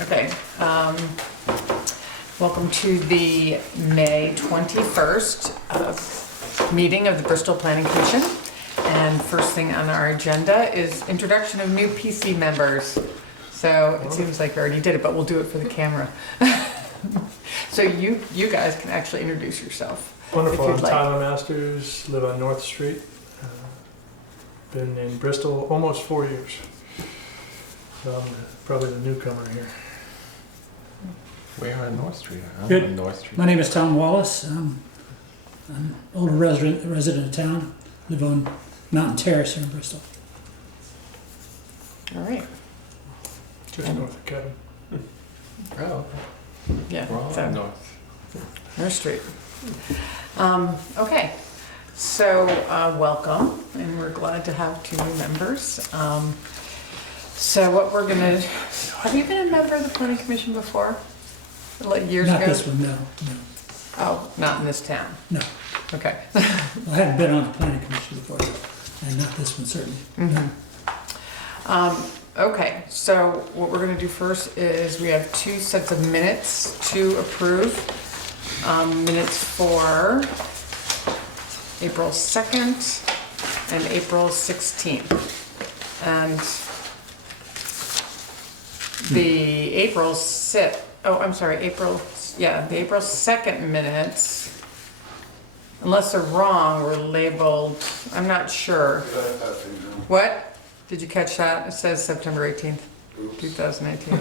Okay, welcome to the May 21st meeting of the Bristol Planning Commission. And first thing on our agenda is introduction of new PC members. So it seems like we already did it, but we'll do it for the camera. So you guys can actually introduce yourself. Wonderful. If I'm you'd like. Tyler Masters, live on North Street. Been in Bristol almost 4 years. So I'm probably the newcomer here. Where on North Street? I'm Good. on North Street. My name is Tom Wallace. I'm an older resident of town. Live on Mountain Terrace here in Bristol. All right, Just north of Kevin. Oh, yeah, we're all so on North. North Street. Okay, so welcome, and we're glad to have two new members. So what we're gonna, have you been a member of the Planning Commission before? Like years Not ago? this one, no. Oh, not in this town? No. Okay. Well, I haven't been on the planning commission before, and not this one certainly. Okay, so what we're gonna do first is we have two sets of minutes to approve. Minutes for April 2nd and April 16th. And the the April 2nd minutes, unless they're wrong, were labeled, I'm not sure. What? Did you catch that? It says September 18th, 2018.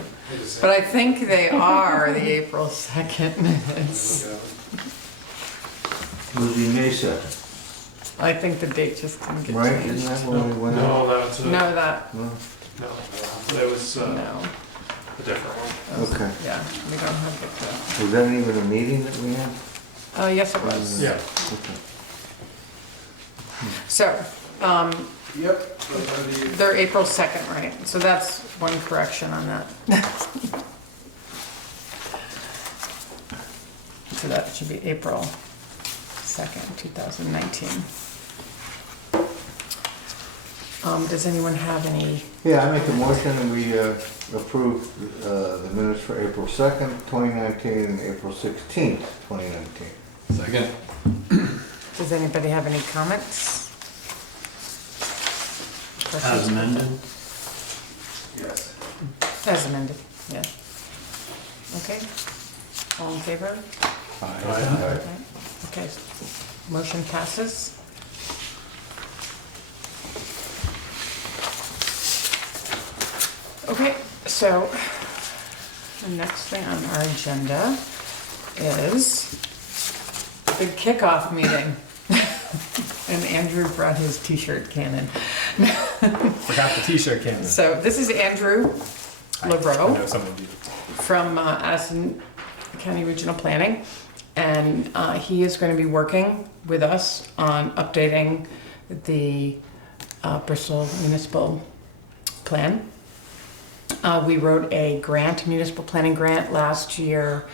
But I think they are the April 2nd minutes. It was the May 2nd, I think the date just didn't get right? changed. Isn't that when we went out? No, that's a, No, that, No? no. That was no. a different one. That was- Okay. Yeah, we don't have it. Was that even a meeting that we had? Oh, yes, it was. Yeah. Okay. So, Yep. they're April 2nd, right? So that's one correction on that. So that should be April 2nd, 2019. Does anyone have any, Yeah, I make a motion and we approve the minutes for April 2nd, 2019 and April 16th, 2019. Second. does anybody have any comments? As amended? Yes. As amended, yeah. Okay, all in favor? Aye. Okay, motion passes. Okay, so the next thing on our agenda is the big kickoff meeting. And Andrew brought his t-shirt cannon. Forgot the t-shirt cannon. So this is Andrew I LaRoe know someone did. from Addison County Regional Planning, and he is going to be working with us on updating the Bristol Municipal Plan. We wrote a grant, municipal planning grant last year,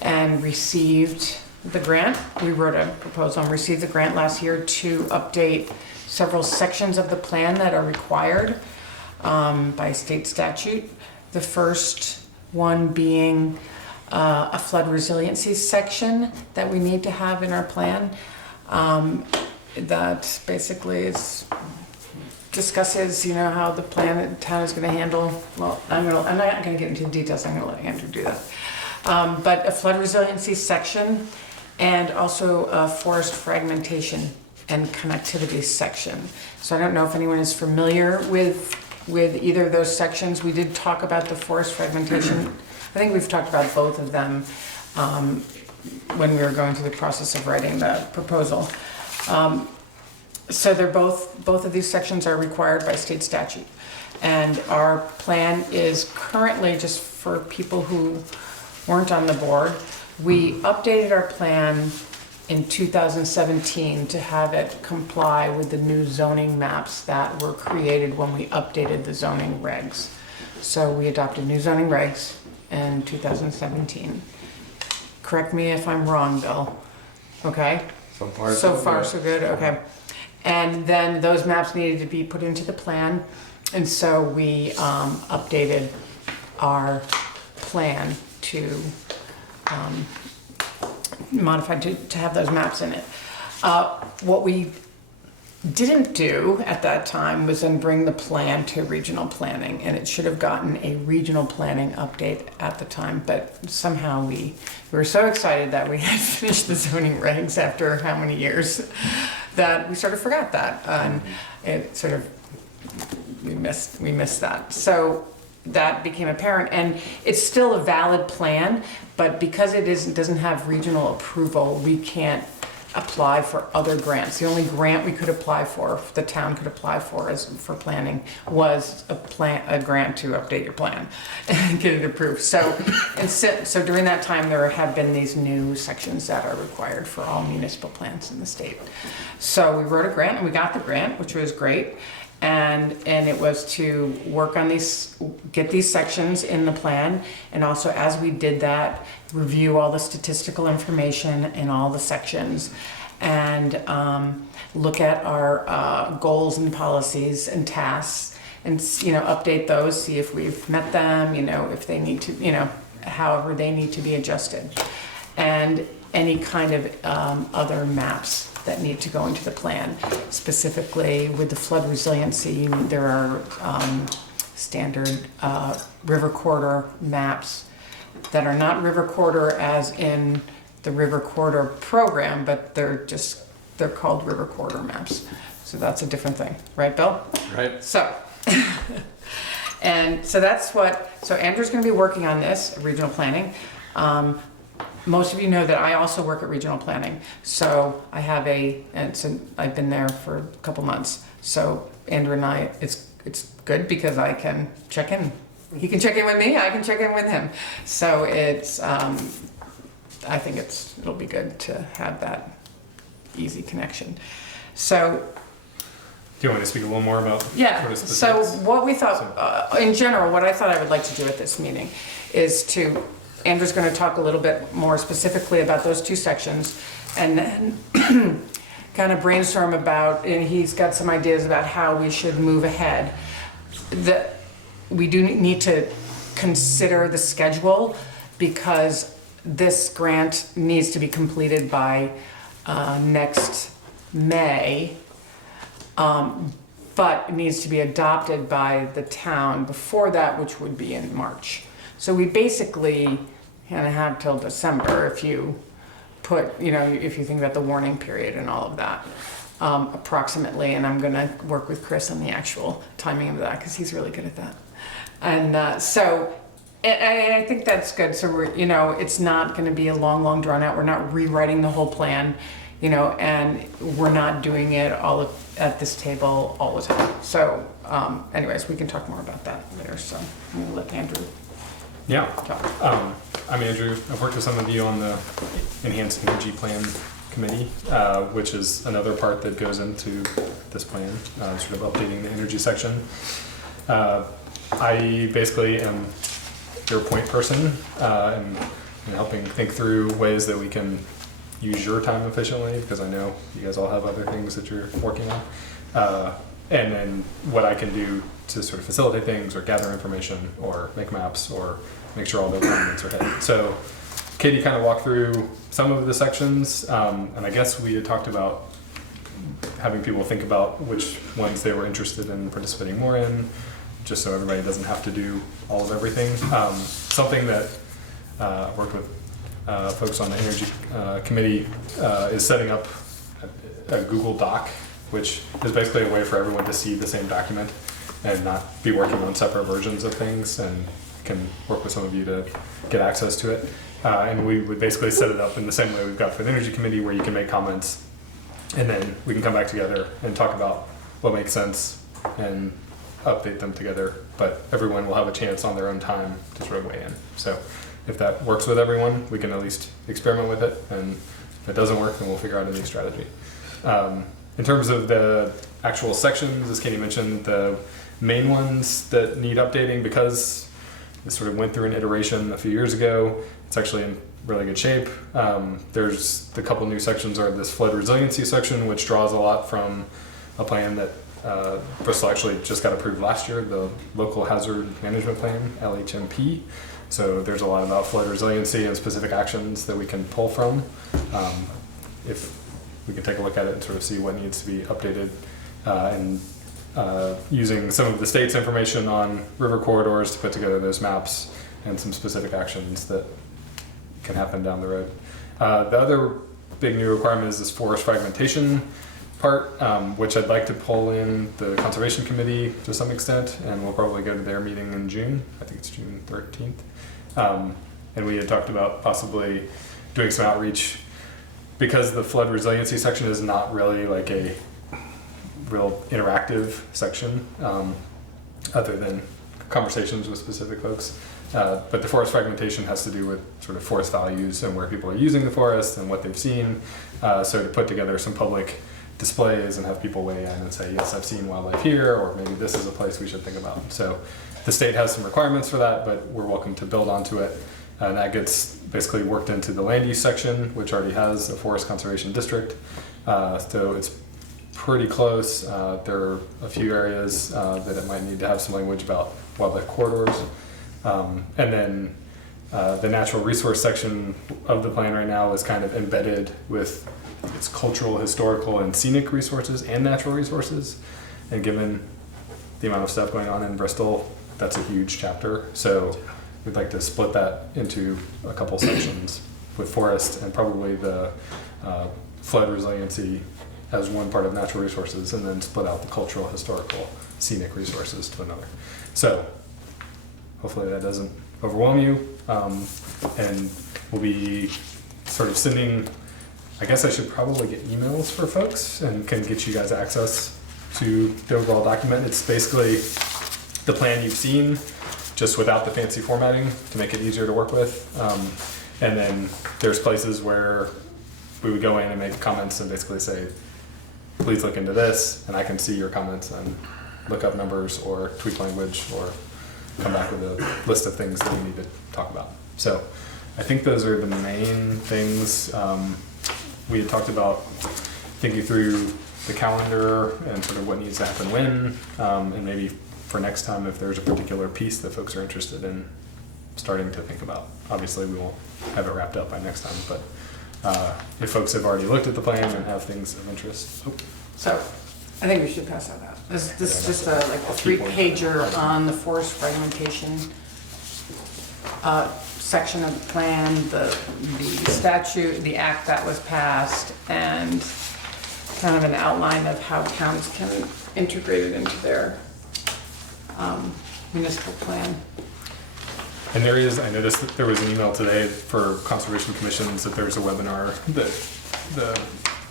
and received the grant. We wrote a proposal and received the grant last year to update several sections of the plan that are required by state statute. The first one being a flood resiliency section that we need to have in our plan. That basically discusses, how the town is going to handle. Well, I'm not going to get into the details. I'm going to let Andrew do that. But a flood resiliency section, and also a forest fragmentation and connectivity section. So I don't know if anyone is familiar with either of those sections. We did talk about the forest fragmentation. I think we've talked about both of them when we were going through the process of writing the proposal. So they're both of these sections are required by state statute. And our plan is currently, just for people who weren't on the board, we updated our plan in 2017 to have it comply with the new zoning maps that were created when we updated the zoning regs. So we adopted new zoning regs in 2017. Correct me if I'm wrong, Bill. Okay? So far, So far, so good, okay. And then those maps needed to be put into the plan, and so we updated our plan to modify to have those maps in it. What we didn't do at that time was then bring the plan to regional planning, and it should have gotten a regional planning update at the time, but somehow we were so excited that we had finished the zoning regs after how many years that we sort of forgot that, and it sort of we missed that. So that became apparent, and it's still a valid plan, but because it doesn't have regional approval, we can't apply for other grants. The only grant we could apply for, the town could apply for for planning, was a grant to update your plan and get it approved. So during that time, there have been these new sections that are required for all municipal plans in the state. So we wrote a grant and we got the grant, which was great. And it was to work on get these sections in the plan, and also as we did that, review all the statistical information in all the sections, and look at our goals and policies and tasks, and update those, see if we've met them, if they need to, however they need to be adjusted, and any kind of other maps that need to go into the plan. Specifically with the flood resiliency, there are standard river corridor maps that are not river corridor as in the river corridor program, but they're called river corridor maps. So that's a different thing, right, Bill? Right. So, and so so Andrew's gonna be working on this, regional planning. Most of you know that I also work at regional planning. So I have I've been there for a couple months. So Andrew and I, it's good because I can check in. He can check in with me, I can check in with him. So I think it'll be good to have that easy connection. So, Do you want me to speak a little more about? yeah, what is the so specifics? what we thought, in general, what I thought I would like to do at this meeting is Andrew's going to talk a little bit more specifically about those two sections, and then kind of brainstorm about, and he's got some ideas about how we should move ahead. We do need to consider the schedule, because this grant needs to be completed by next May, but it needs to be adopted by the town before that, which would be in March. So we basically kind of have till December if you if you think about the warning period and all of that, approximately. And I'm going to work with Chris on the actual timing of that, because he's really good at that. And so I think that's good. So it's not going to be a long drawn out. We're not rewriting the whole plan, and we're not doing it all at this table all the time. So anyways, we can talk more about that later. So I'm going to let Andrew Yeah. talk. I'm Andrew. I've worked with some of you on the Enhanced Energy Plan Committee, which is another part that goes into this plan, sort of updating the energy section. I basically am your point person, and helping think through ways that we can use your time efficiently, because I know you guys all have other things that you're working on. And then what I can do to sort of facilitate things, or gather information, or make maps, or make sure all the requirements are hit. So Katie kind of walked through some of the sections, and I guess we had talked about having people think about which ones they were interested in participating more in, just so everybody doesn't have to do all of everything. Something that I've worked with folks on the Energy Committee is setting up a Google Doc, which is basically a way for everyone to see the same document and not be working on separate versions of things, and can work with some of you to get access to it. And we would basically set it up in the same way we've got for the Energy Committee, where you can make comments, and then we can come back together and talk about what makes sense and update them together. But everyone will have a chance on their own time to sort of weigh in. So if that works with everyone, we can at least experiment with it, and if it doesn't work, then we'll figure out a new strategy. In terms of the actual sections, as Katie mentioned, the main ones that need updating, because this sort of went through an iteration a few years ago, it's actually in really good shape. There's the couple new sections are this flood resiliency section, which draws a lot from a plan that Bristol actually just got approved last year, the Local Hazard Management Plan, LHMP. So there's a lot about flood resiliency and specific actions that we can pull from. If we can take a look at it and sort of see what needs to be updated, and using some of the state's information on river corridors to put together those maps and some specific actions that can happen down the road. The other big new requirement is this forest fragmentation part, which I'd like to pull in the Conservation Committee to some extent, and we'll probably go to their meeting in June. I think it's June 13th. And we had talked about possibly doing some outreach because the flood resiliency section is not really like a real interactive section, other than conversations with specific folks. But the forest fragmentation has to do with sort of forest values and where people are using the forest and what they've seen. So to put together some public displays and have people weigh in and say, yes, I've seen wildlife here, or maybe this is a place we should think about. So the state has some requirements for that, but we're welcome to build onto it. And that gets basically worked into the land use section, which already has a forest conservation district. So it's pretty close. There are a few areas that it might need to have some language about wildlife corridors. And then the natural resource section of the plan right now is kind of embedded with its cultural, historical, and scenic resources and natural resources. And given the amount of stuff going on in Bristol, that's a huge chapter. So we'd like to split that into a couple sections with forest and probably the flood resiliency as one part of natural resources, and then split out the cultural, historical, scenic resources to another. So hopefully that doesn't overwhelm you. And we'll be sort of sending, I guess I should probably get emails for folks and can get you guys access to the overall document. It's basically the plan you've seen, just without the fancy formatting to make it easier to work with. And then there's places where we would go in and make comments and basically say, please look into this, and I can see your comments and look up numbers or tweak language or come back with a list of things that we need to talk about. So I think those are the main things. We had talked about thinking through the calendar and sort of what needs to happen when, and maybe for next time if there's a particular piece that folks are interested in starting to think about. Obviously we won't have it wrapped up by next time, but if folks have already looked at the plan and have things of interest. Oh. So I think we should pass that out. This is just like a 3-pager on the forest fragmentation section of the plan, the statute, the act that was passed, and kind of an outline of how towns can integrate it into their municipal plan. And there is, I noticed that there was an email today for conservation commissions that there's a webinar that the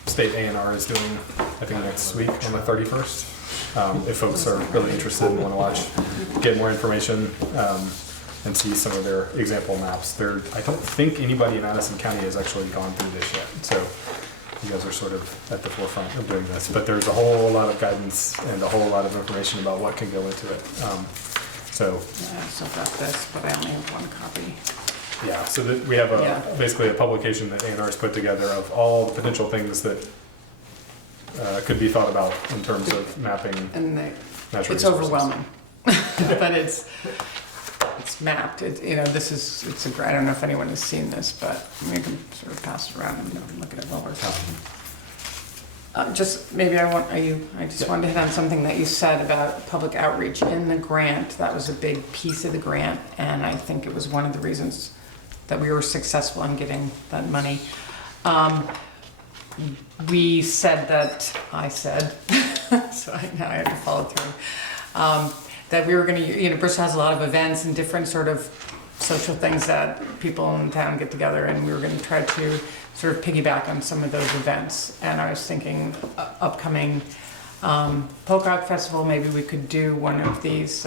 state A&R is doing, I think next week on the 31st. If folks are really interested and want to watch, get more information and see some of their example maps. I don't think anybody in Addison County has actually gone through this yet. So you guys are sort of at the forefront of doing this. But there's a whole lot of guidance and a whole lot of information about what can go into it. So Yeah, I still got this, but I only have one copy. yeah, so that we have basically a publication that A&R has put together of all the potential things that could be thought about in terms of mapping And natural it's resources. overwhelming, but it's mapped. It's a great, I don't know if anyone has seen this, but we can sort of pass it around and look at it while we're talking. Just maybe I just wanted to hit on something that you said about public outreach in the grant. That was a big piece of the grant, and I think it was one of the reasons that we were successful in getting that money. We said that, I said, so now I have to follow through, that we were gonna, Bristol has a lot of events and different sort of social things that people in town get together, and we were gonna try to sort of piggyback on some of those events. And I was thinking upcoming Polk Rock Festival, maybe we could do one of these,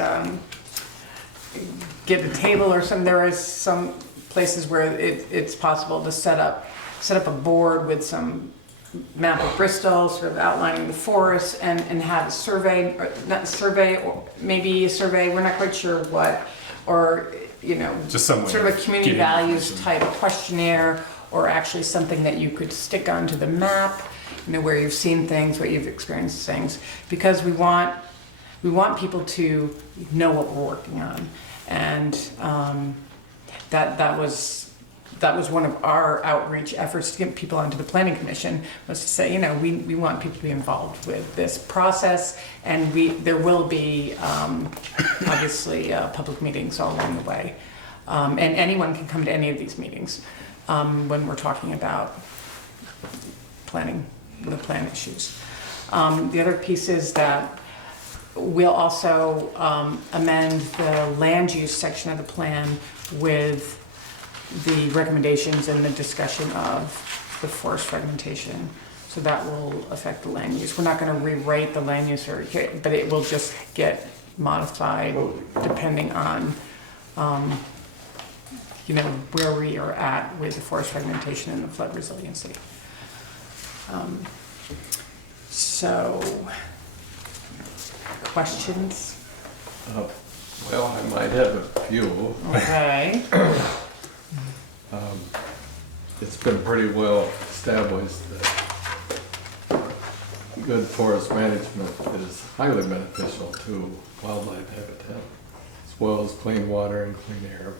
get a table or something. There is some places where it's possible to set up a board with some map of Bristol, sort of outlining the forest, and have a survey, or not a survey, or maybe a survey, we're not quite sure what, or, Just some way sort of a of community getting values information. type questionnaire, or actually something that you could stick onto the map, where you've seen things, what you've experienced things, because we want people to know what we're working on. And that was one of our outreach efforts to get people onto the planning commission, was to say, we want people to be involved with this process, and there will be obviously public meetings all along the way, and anyone can come to any of these meetings when we're talking about planning, the plan issues. The other piece is that we'll also amend the land use section of the plan with the recommendations and the discussion of the forest fragmentation. So that will affect the land use. We're not going to rewrite the land use, but it will just get modified depending on, where we are at with the forest fragmentation and the flood resiliency. So, questions? Well, I might have a few. Okay. It's been pretty well established that good forest management is highly beneficial to wildlife habitat, as well as clean water and clean air.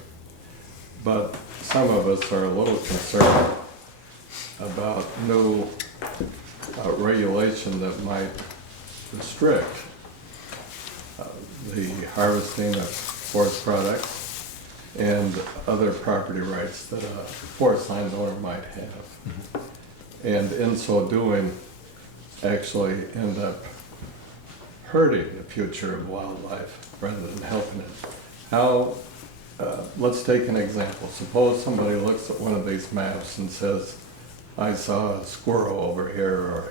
But some of us are a little concerned about new regulation that might restrict the harvesting of forest products and other property rights that a forest landowner might have. And in so doing, actually end up hurting the future of wildlife rather than helping it. How, let's take an example. Suppose somebody looks at one of these maps and says, I saw a squirrel over here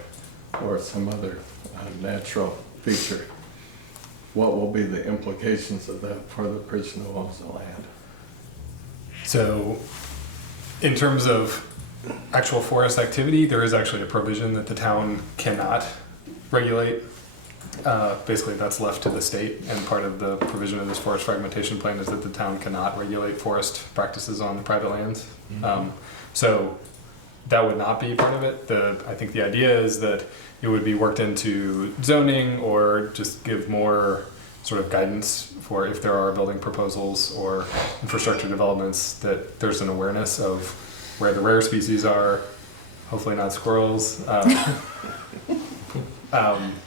or some other natural feature. What will be the implications of that for the person who owns the land? So, in terms of actual forest activity, there is actually a provision that the town cannot regulate. Basically, that's left to the state, and part of the provision of this forest fragmentation plan is that the town cannot regulate forest practices on the private lands. So that would not be part of it. I think the idea is that it would be worked into zoning or just give more sort of guidance for if there are building proposals or infrastructure developments, that there's an awareness of where the rare species are, hopefully not squirrels.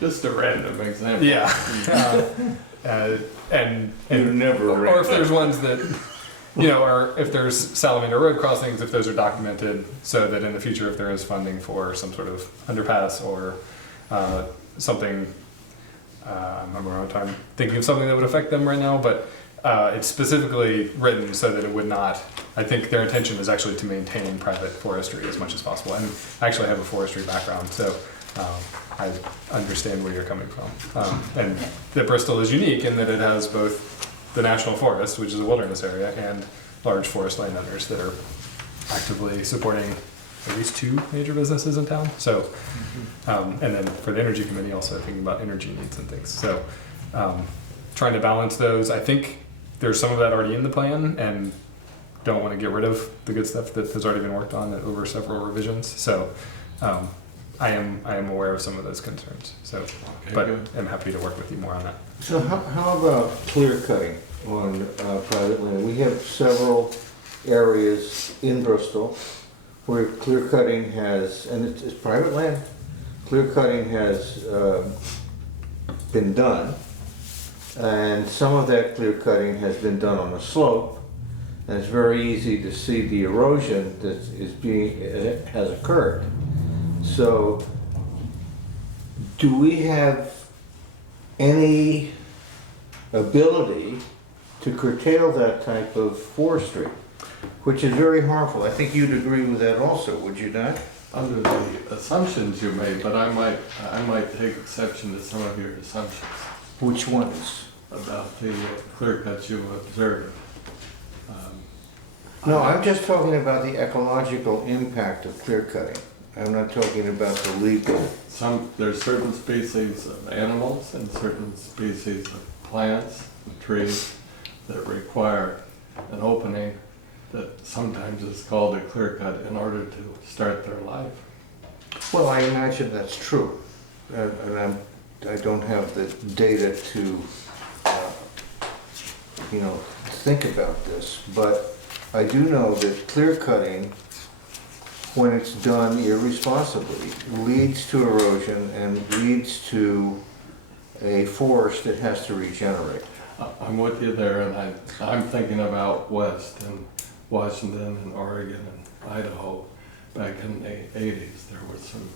Just a random example. Yeah. And You're never or if there's ones that, or if there's salamander road crossings, if those are documented, so that in the future, if there is funding for some sort of underpass or something, I'm having a hard time thinking of something that would affect them right now, but it's specifically written so that it would not. I think their intention is actually to maintain private forestry as much as possible. And I actually have a forestry background, so I understand where you're coming from. And that Bristol is unique in that it has both the national forest, which is a wilderness area, and large forest landowners that are actively supporting at least 2 major businesses in town. So, and then for the energy committee, also thinking about energy needs and things. So, trying to balance those. I think there's some of that already in the plan, and don't want to get rid of the good stuff that has already been worked on over several revisions. So, I am aware of some of those concerns. So, but I'm happy to work with you more on that. So how about clear cutting on private land? We have several areas in Bristol where clear cutting has, and it's private land, clear cutting has been done. And some of that clear cutting has been done on a slope, and it's very easy to see the erosion that has occurred. So, do we have any ability to curtail that type of forestry, which is very harmful? I think you'd agree with that also, would you not? Under the assumptions you made, but I might take exception to some of your assumptions Which ones? about the clear cuts you observed. No, I'm just talking about the ecological impact of clear cutting. I'm not talking about the legal. There's certain species of animals and certain species of plants, trees, that require an opening that sometimes is called a clear cut in order to start their life. Well, I imagine that's true. And I don't have the data to, think about this. But I do know that clear cutting, when it's done irresponsibly, leads to erosion and leads to a forest that has to regenerate. I'm with you there, and I'm thinking about west and Washington and Oregon and Idaho. Back in the 80s, there were some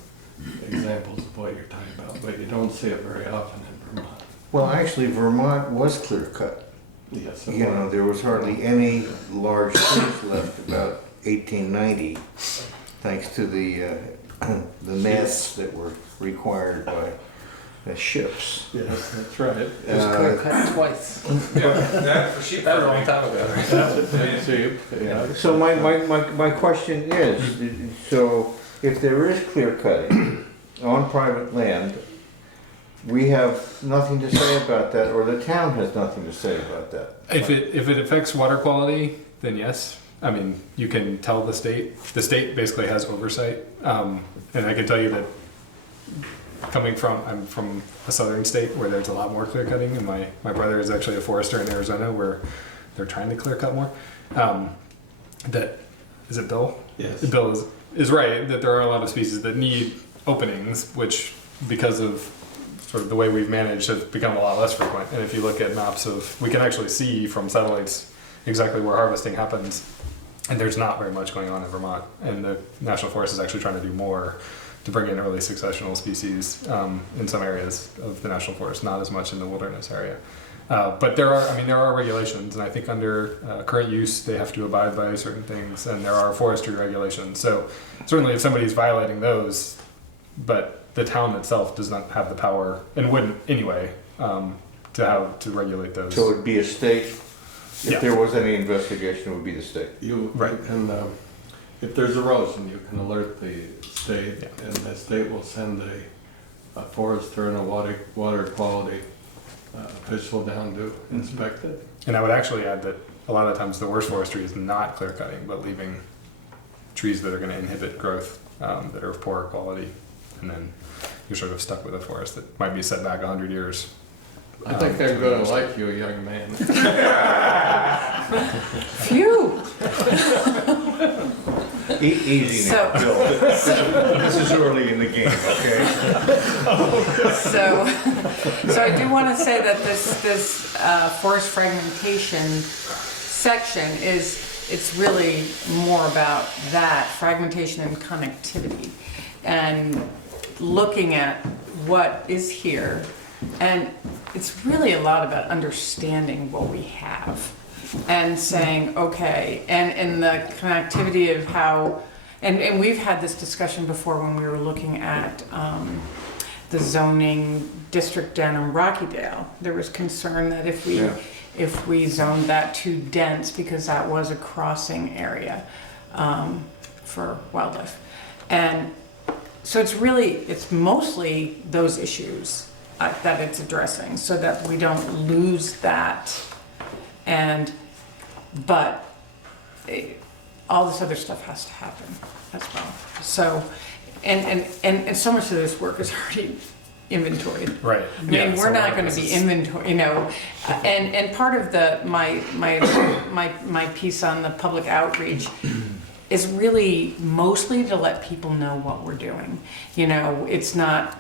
examples of what you're talking about, but you don't see it very often in Vermont. Well, actually, Vermont was clear cut. Yes, it You know, was. there was hardly any large trees left about 1890, thanks to the nets that were required by the ships. Yes, that's right. It was clear cut twice. That was a long time ago. That's cheap, yeah. So my question is, so if there is clear cutting on private land, we have nothing to say about that, or the town has nothing to say about that? If it affects water quality, then yes. I mean, you can tell the state. The state basically has oversight, and I can tell you that I'm from a southern state where there's a lot more clear cutting, and my brother is actually a forester in Arizona where they're trying to clear cut more. That is it, Bill? Yes. Bill is right that there are a lot of species that need openings, which because of sort of the way we've managed have become a lot less frequent. And if you look at maps we can actually see from satellites exactly where harvesting happens. And there's not very much going on in Vermont. And the National Forest is actually trying to do more to bring in early successional species in some areas of the National Forest, not as much in the wilderness area. But there are regulations, and I think under current use they have to abide by certain things, and there are forestry regulations. So certainly if somebody's violating those, but the town itself does not have the power, and wouldn't anyway, to regulate those. So it'd be a state, if Yeah. there was any investigation, it would be the state. You Right. can, if there's erosion, you can alert the state, Yeah. and the state will send a forester and a water quality official down to inspect it. And I would actually add that a lot of times the worst forestry is not clear cutting, but leaving trees that are going to inhibit growth that are of poorer quality, and then you're sort of stuck with a forest that might be set back 100 years. I think I'm gonna like you, young man. Phew. Easy now, So- Bill. This is early in the game, okay? So I do want to say that this forest fragmentation section it's really more about that, fragmentation and connectivity, and looking at what is here. And it's really a lot about understanding what we have and saying, okay, and the connectivity of how, and we've had this discussion before when we were looking at the zoning district down in Rockydale. There was concern that if we zoned that too dense, because that was a crossing area for wildlife. And so it's mostly those issues that it's addressing, so that we don't lose that. But all this other stuff has to happen as well. So, and so much of this work is already inventoried. Right. I mean, we're not going to be inventory, and part of my piece on the public outreach is really mostly to let people know what we're doing. It's not,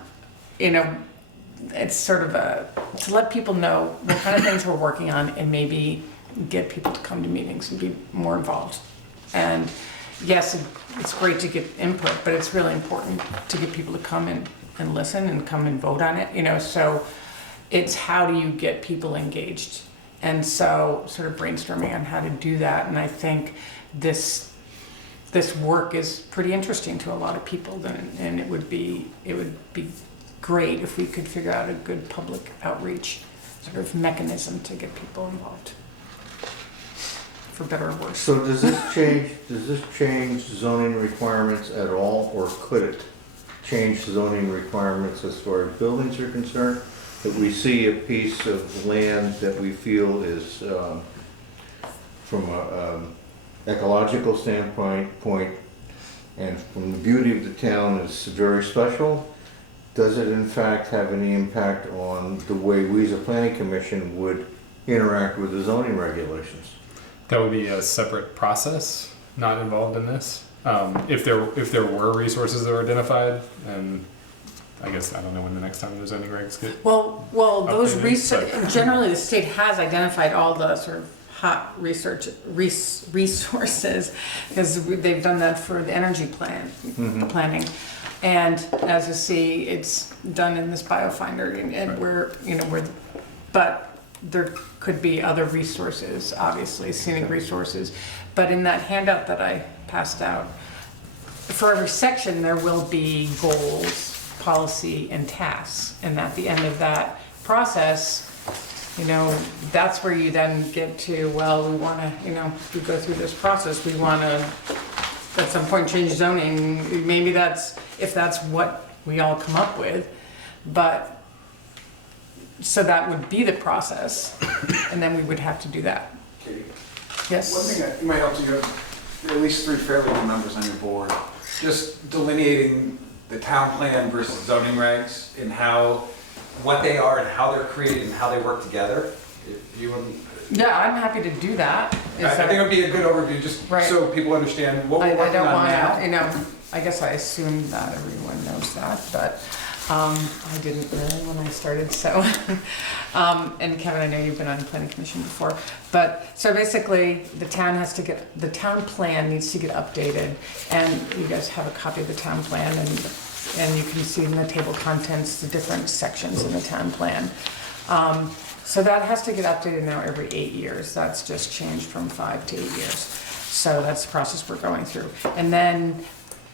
it's sort of to let people know what kind of things we're working on, and maybe get people to come to meetings and be more involved. And yes, it's great to get input, but it's really important to get people to come and listen and come and vote on it, so it's how do you get people engaged? And so sort of brainstorming on how to do that. And I think this work is pretty interesting to a lot of people, and it would be great if we could figure out a good public outreach sort of mechanism to get people involved, for better or worse. So does this change zoning requirements at all, or could it change zoning requirements as far as buildings are concerned? That we see a piece of land that we feel is, from a ecological standpoint, and from the beauty of the town, is very special. Does it in fact have any impact on the way we as a planning commission would interact with the zoning regulations? That would be a separate process, not involved in this. If there were resources that were identified, and I guess I don't know when the next time the zoning regs get. Well, those Updated, generally the state has identified all the sort of hot resources, because they've done that for the energy planning. And as you see, it's done in this biofinder, and but there could be other resources, obviously, scenic resources. But in that handout that I passed out, for every section, there will be goals, policy, and tasks. And at the end of that process, that's where you then get to, well, we want to, we go through this process, we want to, at some point, change zoning. Maybe if that's what we all come up with. But, so that would be the process, and then we would have to do that. Katie, Yes? one thing that might help you have at least 3 fairly new members on your board, just delineating the town plan versus zoning regs and what they are and how they're created and how they work together. If you and Yeah, I'm happy to do that. I think it would be a good overview, just Right. so people understand what we're I working don't on want now. to, I guess I assume that everyone knows that, but I didn't really when I started, so. And Kevin, I know you've been on the planning commission before, but, so basically, the town plan needs to get updated, and you guys have a copy of the town plan, and you can see in the table of contents, the different sections in the town plan. So that has to get updated now every 8 years. That's just changed from 5 to 8 years. So that's the process we're going through. And then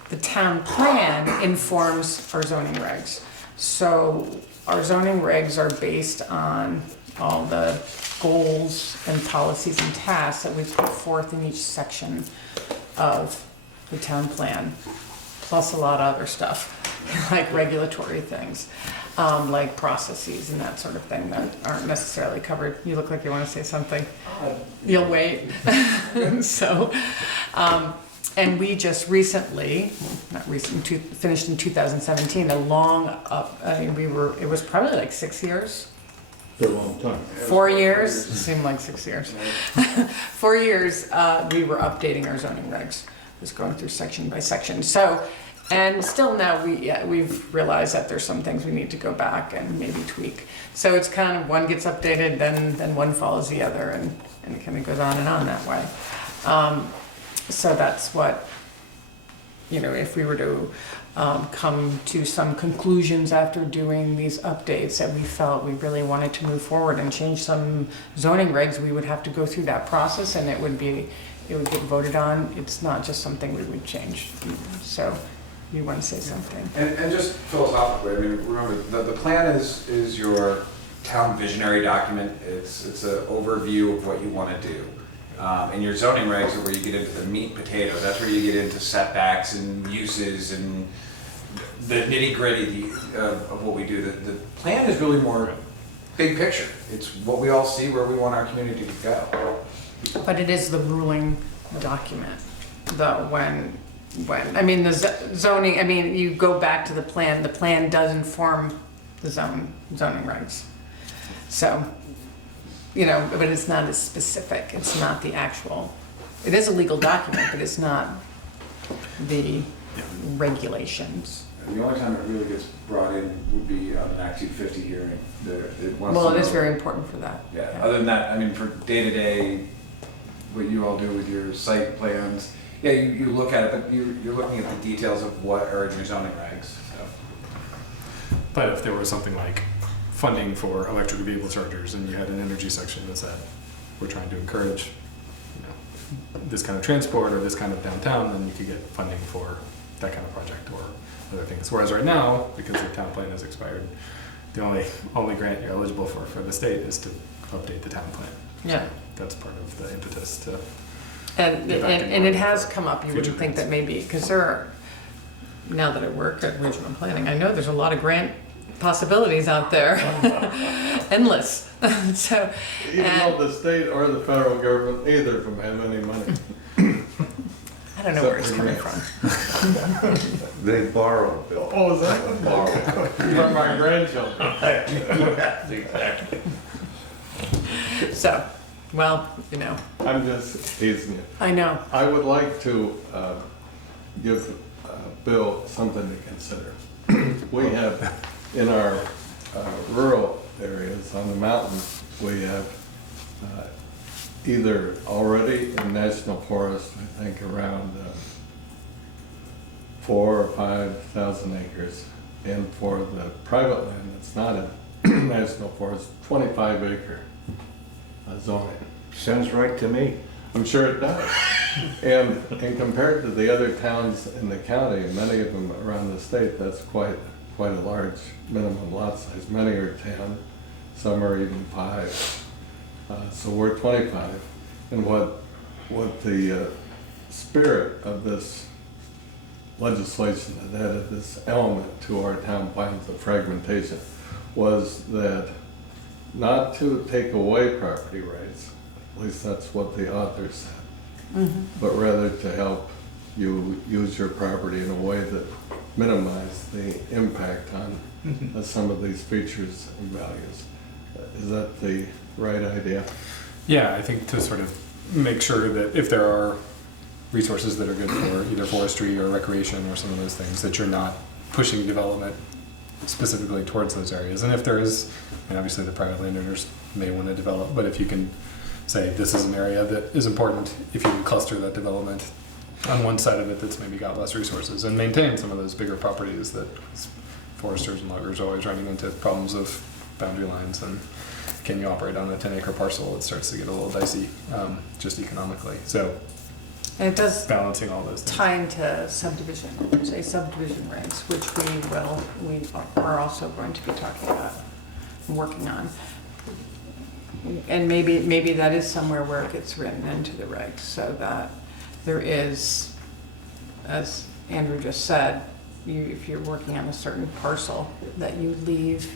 the town plan informs our zoning regs. So our zoning regs are based on all the goals and policies and tasks that we put forth in each section of the town plan, plus a lot of other stuff, like regulatory things. Like processes and that sort of thing that aren't necessarily covered. You look like you want to say something. You'll wait. So, and we just recently, finished in 2017, it was probably like 6 years. For a long time. 4 years, seemed like 6 years. 4 years, we were updating our zoning regs, just going through section by section. So, and still now we've realized that there's some things we need to go back and maybe tweak. So it's kind of one gets updated, then one follows the other, and it kind of goes on and on that way. So that's what, if we were to come to some conclusions after doing these updates that we felt we really wanted to move forward and change some zoning regs, we would have to go through that process, and it would get voted on. It's not just something we would change. So you want to say something? And just philosophically, I mean, remember, the plan is your town visionary document. It's an overview of what you want to do. And your zoning regs are where you get into the meat and potatoes. That's where you get into setbacks and uses and the nitty gritty of what we do. The plan is really more big picture. It's what we all see, where we want our community to go. But it is the ruling document, though, when, I mean, the zoning, I mean, you go back to the plan does inform the zoning regs. So, but it's not as specific, it's not the actual, it is a legal document, but it's not the regulations. The only time it really gets brought in would be on an Act 250 hearing. Well, it is very important for that. Yeah, other than that, I mean, for day-to-day, what you all do with your site plans, yeah, you look at it, but you're looking at the details of what are in your zoning regs, so. But if there was something like funding for electric vehicle chargers, and you had an energy section that said, we're trying to encourage this kind of transport or this kind of downtown, then you could get funding for that kind of project or other things. Whereas right now, because the town plan has expired, the only grant you're eligible for the state is to update the town plan. Yeah. That's part of the impetus to. And it has come up, you Future wouldn't think grants. that maybe, because there are, now that I work at regional planning, I know there's a lot of grant possibilities out there. Endless. So, Even though the state or the federal government, neither of them have any money. I don't know where it's coming from. They borrow, Bill. Oh, is that what borrow? For my grandchildren. Exactly. So, Well, you know, I'm just teasing you. I know. I would like to give Bill something to consider. We have, in our rural areas on the mountains, we have either already in national forest, I think around 4,000 or 5,000 acres. And for the private land that's not in national forest, 25 acre zoning. Sounds right to me. I'm sure it does. And compared to the other towns in the county, and many of them around the state, that's quite a large minimum lot size. Many are 10, some are even 5. So we're 25. And what the spirit of this legislation that added this element to our town plans of fragmentation was that not to take away property rights, at least that's what the author said, but rather to help you use your property in a way that minimizes the impact on some of these features and values. Is that the right idea? Yeah, I think to sort of make sure that if there are resources that are good for either forestry or recreation or some of those things, that you're not pushing development specifically towards those areas. And if there is, and obviously the private landowners may want to develop, but if you can say this is an area that is important, if you can cluster that development on one side of it that's maybe got less resources and maintain some of those bigger properties that foresters and loggers are always running into problems of boundary lines and can you operate on a 10-acre parcel, it starts to get a little dicey just economically. So And it does balancing all those things. tie into subdivision, say subdivision regs, which we are also going to be talking about and working on. And maybe that is somewhere where it gets written into the regs so that there is, as Andrew just said, if you're working on a certain parcel, that you leave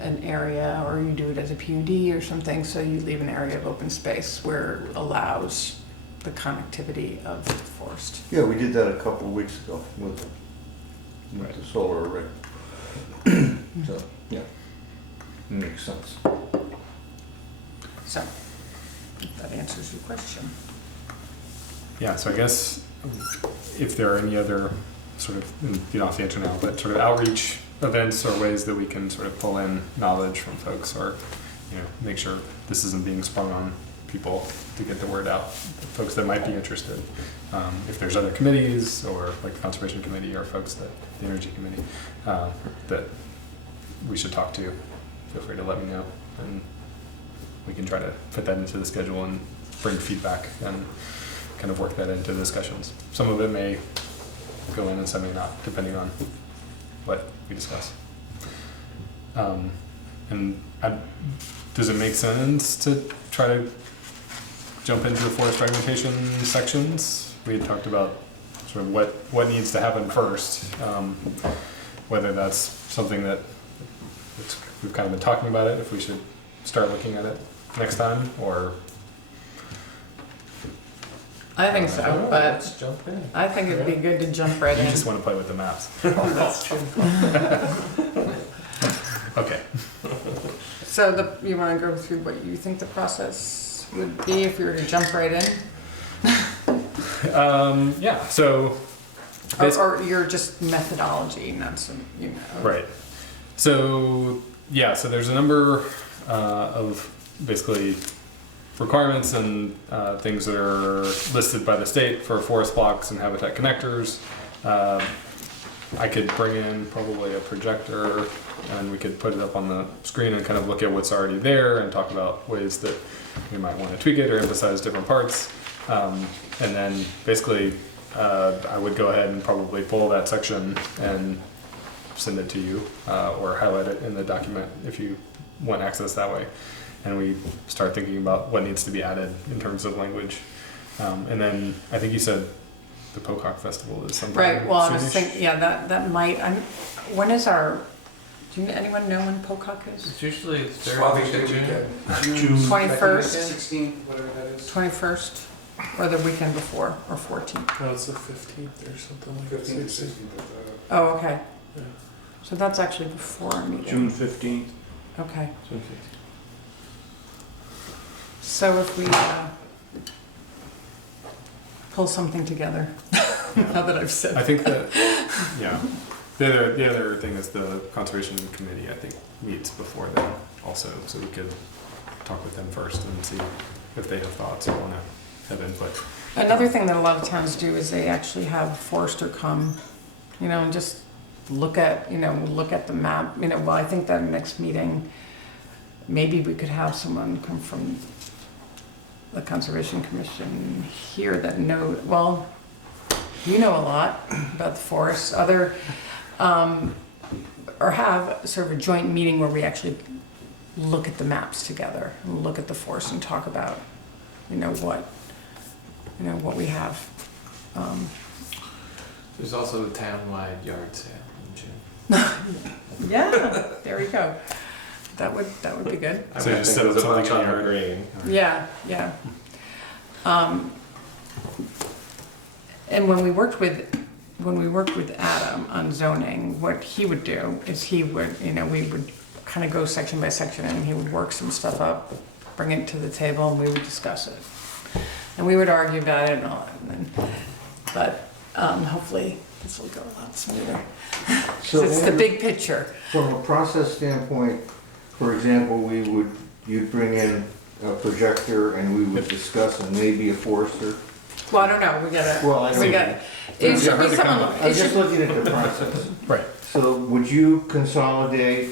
an area, or you do it as a PUD or something, so you leave an area of open space where it allows the connectivity of the forest. Yeah, we did that a couple of weeks ago with the solar array. So, yeah, makes sense. So, if that answers your question. Yeah, so I guess if there are any other sort of, you don't have to answer now, but sort of outreach events or ways that we can sort of pull in knowledge from folks, or make sure this isn't being sprung on people to get the word out, folks that might be interested. If there's other committees, or like the Conservation Committee, or folks that the Energy Committee that we should talk to, feel free to let me know, and we can try to fit that into the schedule and bring feedback and kind of work that into discussions. Some of it may go in and some may not, depending on what we discuss. Does it make sense to try to jump into the forest fragmentation sections? We had talked about sort of what needs to happen first, whether that's something that we've kind of been talking about it, if we should start looking at it next time, or I think so, but Let's jump in. I think it'd be good to jump right you in. just want to play with the maps. That's true. Okay. So you want to go through what you think the process would be if we were to jump right in? Yeah, so Or your just methodology, not some, right. So yeah, so there's a number of basically requirements and things that are listed by the state for forest blocks and habitat connectors. I could bring in probably a projector and we could put it up on the screen and kind of look at what's already there and talk about ways that we might want to tweak it or emphasize different parts. And then basically I would go ahead and probably pull that section and send it to you or highlight it in the document if you want access that way. And we start thinking about what needs to be added in terms of language. And then I think you said the Pocock Festival is something. Right, well, I was soonish? thinking, yeah, that might, when is anyone know when Pocock is? It's usually the third Father's week Day of June. weekend. 21st, 16th, whatever that is. 21st, or the weekend before, or 14th? No, it's the 15th or something like 15th, that. 16th. Oh, okay. Yeah. So that's actually before our meeting. June 15th. Okay. June 15th. So if we pull something together, now that I've said. I think that, yeah. The other thing is the conservation committee, I think, meets before then also, so we could talk with them first and see if they have thoughts or want to have input. Another thing that a lot of towns do is they actually have a forester come, and just look at the map. Well, I think that next meeting, maybe we could have someone come from the Conservation Commission here that well, you know a lot about the forest, or have sort of a joint meeting where we actually look at the maps together and look at the forest and talk about, what we have. There's also the town-wide yard sale in June. Yeah, there we go. That would be good. I So mean, I just think set there's up a bunch something on in the your- green. Yeah. And when we worked with Adam on zoning, what he would do is we would kind of go section by section, and he would work some stuff up, bring it to the table, and we would discuss it. And we would argue about it and all that. But hopefully this will go a lot smoother. So It's the big picture. From a process standpoint, for example, you'd bring in a projector and we would discuss, and maybe a forester. Well, I don't know. Well, I know. It should be to come up. someone. I'm It just should, looking at the process. Right. So would you consolidate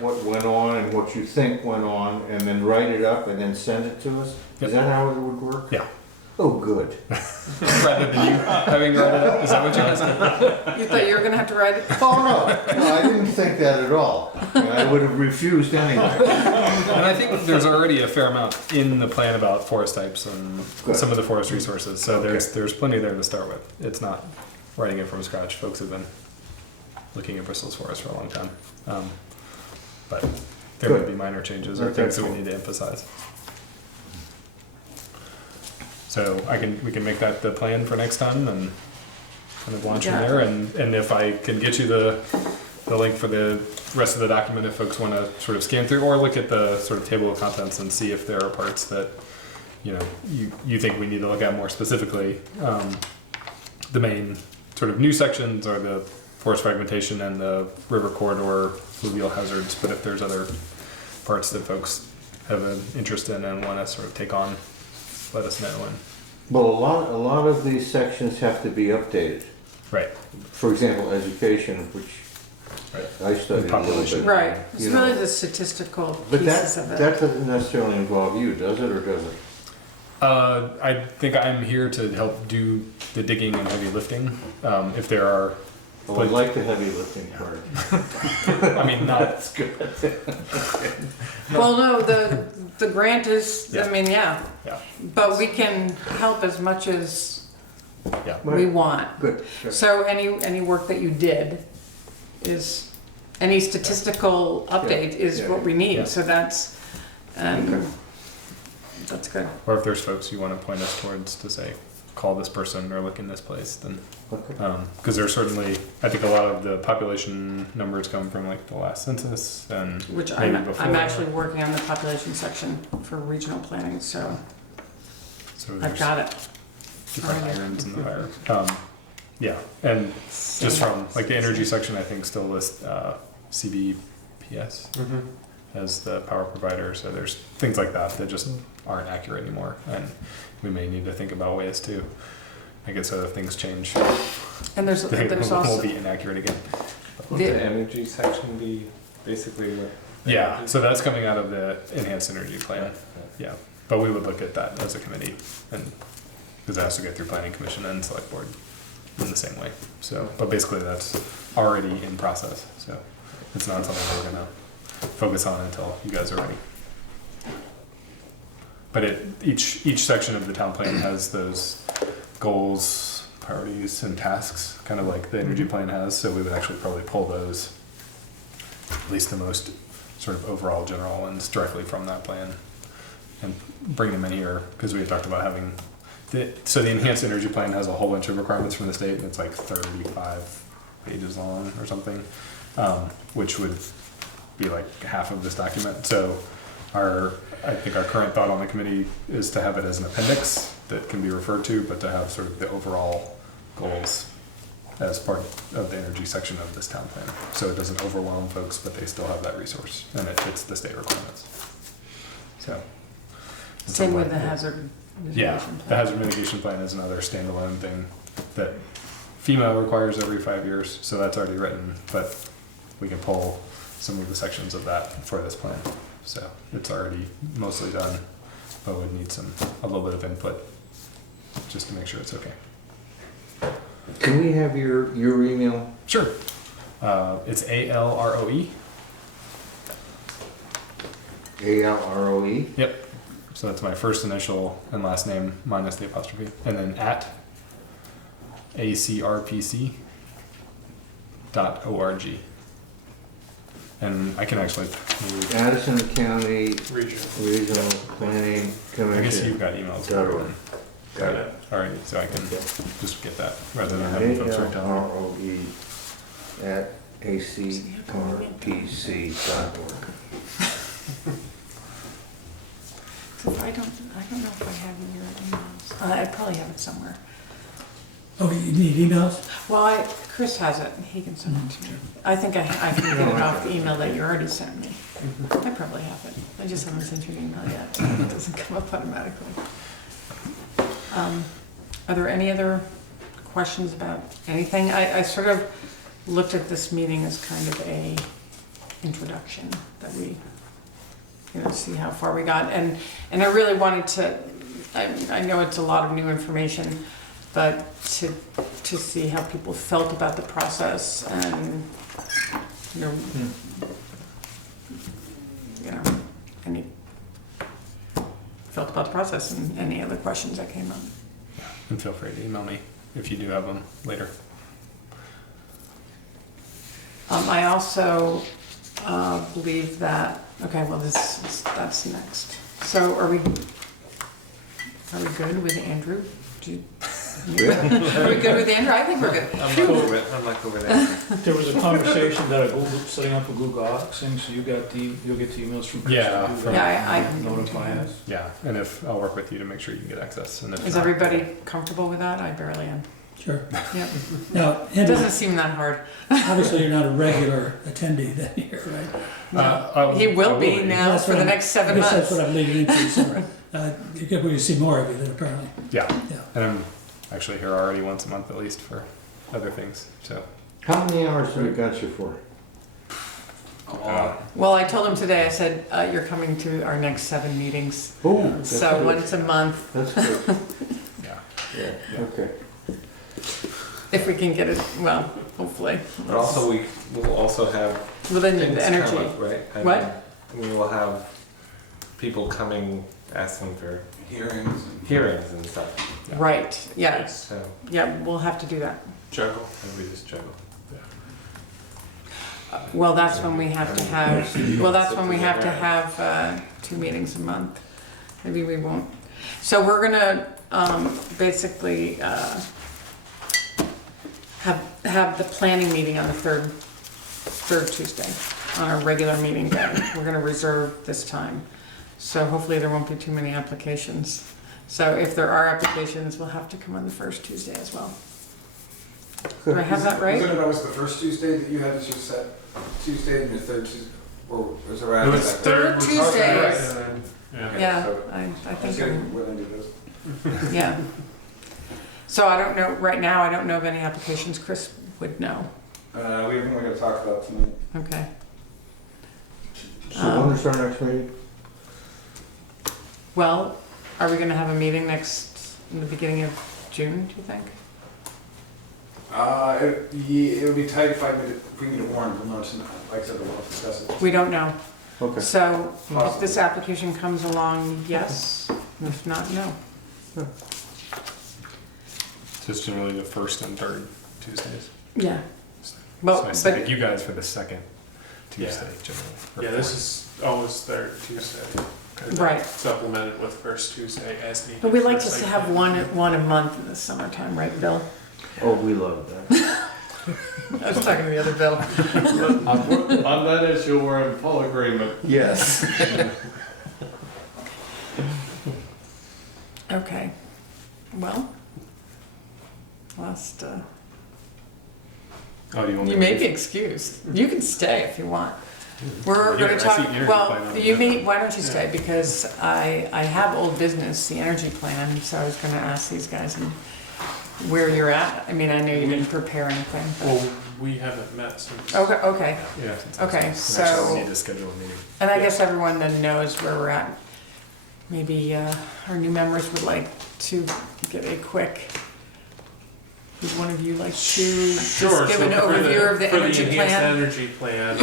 what went on and what you think went on, and then write it up and then send it to us? Yep. Is that how it would work? Yeah. Oh, good. Rather than you having read it, is that what you're asking? you thought you were going to have to write it? Oh, no, I didn't think that at all. I would have refused anyway. And I think there's already a fair amount in the plan about forest types and Good. some of the forest resources, so Okay. there's plenty there to start with. It's not writing it from scratch. Folks have been looking at Bristol's forest for a long time. But there Good. may be minor changes or That's things that we excellent. need to emphasize. So we can make that the plan for next time and kind of launch from Yeah. there. And if I can get you the link for the rest of the document, if folks want to sort of scan through or look at the sort of table of contents and see if there are parts that you think we need to look at more specifically. The main sort of new sections are the forest fragmentation and the river corridor fluvial hazards. But if there's other parts that folks have an interest in and want to sort of take on, let us know. And Well, a lot of these sections have to be updated. right, For example, education, which right. I studied a little Population. bit. Right. It's You really know. the statistical But pieces of it. that doesn't necessarily involve you, does it, or does it? I think I'm here to help do the digging and heavy lifting. If there are, Well, I'd like the heavy lifting part. I mean, not. That's good. Well, no, the grant is, Yeah. yeah. Yeah, But we can help as much as yeah. we want. Good, sure. So any work that you did is, any statistical update is yeah, what we yeah. need. So that's good. Or if there's folks you want to point us towards to say, call this person or look in this place, then Okay. because there's certainly, I think a lot of the population numbers come from like the last census and Which maybe I'm before. actually working on the population section for regional planning, so So I've there's got it. different already. irons in the fire. Yeah, and just from like the energy section, I think still lists CBPS as the power provider. So there's things like that that just aren't accurate anymore, and we may need to think about ways to. I guess if things change, And there's they will also be inaccurate again. Would The- the energy section be basically what? Yeah, so that's coming out of the enhanced energy plan. Yeah, but we would look at that as a committee, and because it has to go through planning commission and select board in the same way. So, but basically that's already in process. So it's not something we're gonna focus on until you guys are ready. But each section of the town plan has those goals, priorities, and tasks, kind of like the energy plan has. So we would actually probably pull those, at least the most sort of overall general ones, directly from that plan, and bring them in here because we had talked about having. So the enhanced energy plan has a whole bunch of requirements from the state, and it's like 35 pages long or something, which would be like half of this document. So I think our current thought on the committee is to have it as an appendix that can be referred to, but to have sort of the overall goals as part of the energy section of this town plan. So it doesn't overwhelm folks, but they still have that resource and it fits the state requirements. So. Same with the hazard Yeah, mitigation the plan. hazard mitigation plan is another standalone thing that FEMA requires every 5 years, so that's already written, but we can pull some of the sections of that for this plan. So it's already mostly done, but would need a little bit of input just to make sure it's okay. Can we have your email? Sure. It's ALROE. ALROE? Yep. So that's my first initial and last name minus the apostrophe. And then at acrpc.org. And I can actually move. Addison County Regional. Regional Planning I guess Commission. you've got emails. Got it. Got it. Alrighty, so I can just get that rather than having folks write down. ALROE at acrpc.org. So I don't know if I have your emails. I probably have it somewhere. Oh, you need emails? Well, Chris has it, he can send it to me. I think I can get it off the email that you already sent me. I probably have it, I just haven't sent you an email yet, it doesn't come up automatically. Are there any other questions about anything? I sort of looked at this meeting as kind of a introduction that we, see how far we got. And I really wanted to, I know it's a lot of new information, but to see how people felt about the process and, any felt about the process and any other questions that came up. And feel free to email me if you do have them later. I also believe that, okay, well, that's next. So are we good with Andrew? Are we good with Andrew? I think we're good. I'm not good with that. There was a conversation about setting up a Google Docs thing, so you'll get the emails from Chris. Yeah, to do from- that. Yeah, I can Notify us. Yeah, and I'll work with you to make sure you can get access. And if Is not- everybody comfortable with that? I barely am. Sure. Yep. Now, It Andrew, doesn't seem that hard. obviously you're not a regular attendee then here, right? He will be be. now That's for what the I'm- next 7 I guess months. that's what I'm leading into, so, we can see more of you then apparently, Yeah, yeah. and I'm actually here already once a month at least for other things. So How many hours have we got you for? Well, I told him today, I said, you're coming to our next 7 meetings. Oh, that's So good. once a month, That's good. yeah, Yeah, okay. if we can get it, well, hopefully. But also we'll also have Well, then things the come energy. up, right? I What? mean, we will have people coming asking for Hearings. hearings and stuff. Right, yeah, So yeah, we'll have to do that. juggle, and we just juggle. Well, that's when we have to have, well, that's when we have to have 2 meetings a month. Maybe we won't. So we're gonna basically have the planning meeting on the third Tuesday, on our regular meeting day. We're gonna reserve this time. So hopefully there won't be too many applications. So if there are applications, we'll have to come on the first Tuesday as well. Do I have that right? Was it always the first Tuesday that you had as your set Tuesday and your third Tuesday? Or was it right? It was after that? Third was Tuesdays. Okay, Yeah, so I I was think, getting willing to do this. yeah. So I don't know, right now, I don't know of any applications. Chris would know. We have one we're gonna talk about tonight. Okay. So when is our next meeting? Well, are we gonna have a meeting in the beginning of June, do you think? It would be tight if we can get a warrant, we'll know tonight. Like I said, we'll discuss it. We don't know. Okay. So if this application comes along, yes. And if not, no. so it's generally the first and third Tuesdays. Yeah. So Well, I say but you guys for the second Tuesday generally. or Yeah, this fourth. is always third Tuesday. Right. Supplemented with first Tuesday as needed. But we like for to site have plan. one a month in the summertime, right, Bill? Oh, we love that. I was talking to the other Bill. On that issue, we're in full agreement. Yes. Okay, well, Oh, do you want me you to may leave? be excused. You can stay if you want. We're Here, gonna I talk, see energy plan well, on you the may, why don't you stay, because I have old business, the energy plan, so I was gonna ask these guys and where you're at. I mean, I know you didn't prepare anything, Well, we haven't met since. but, okay, Yeah. okay, We so, actually need to schedule a meeting. and I guess everyone then knows where we're at. Maybe, our new members would like to get a quick, would one of you like to Sure. just give So an for overview of the for energy enhanced plan? energy plan,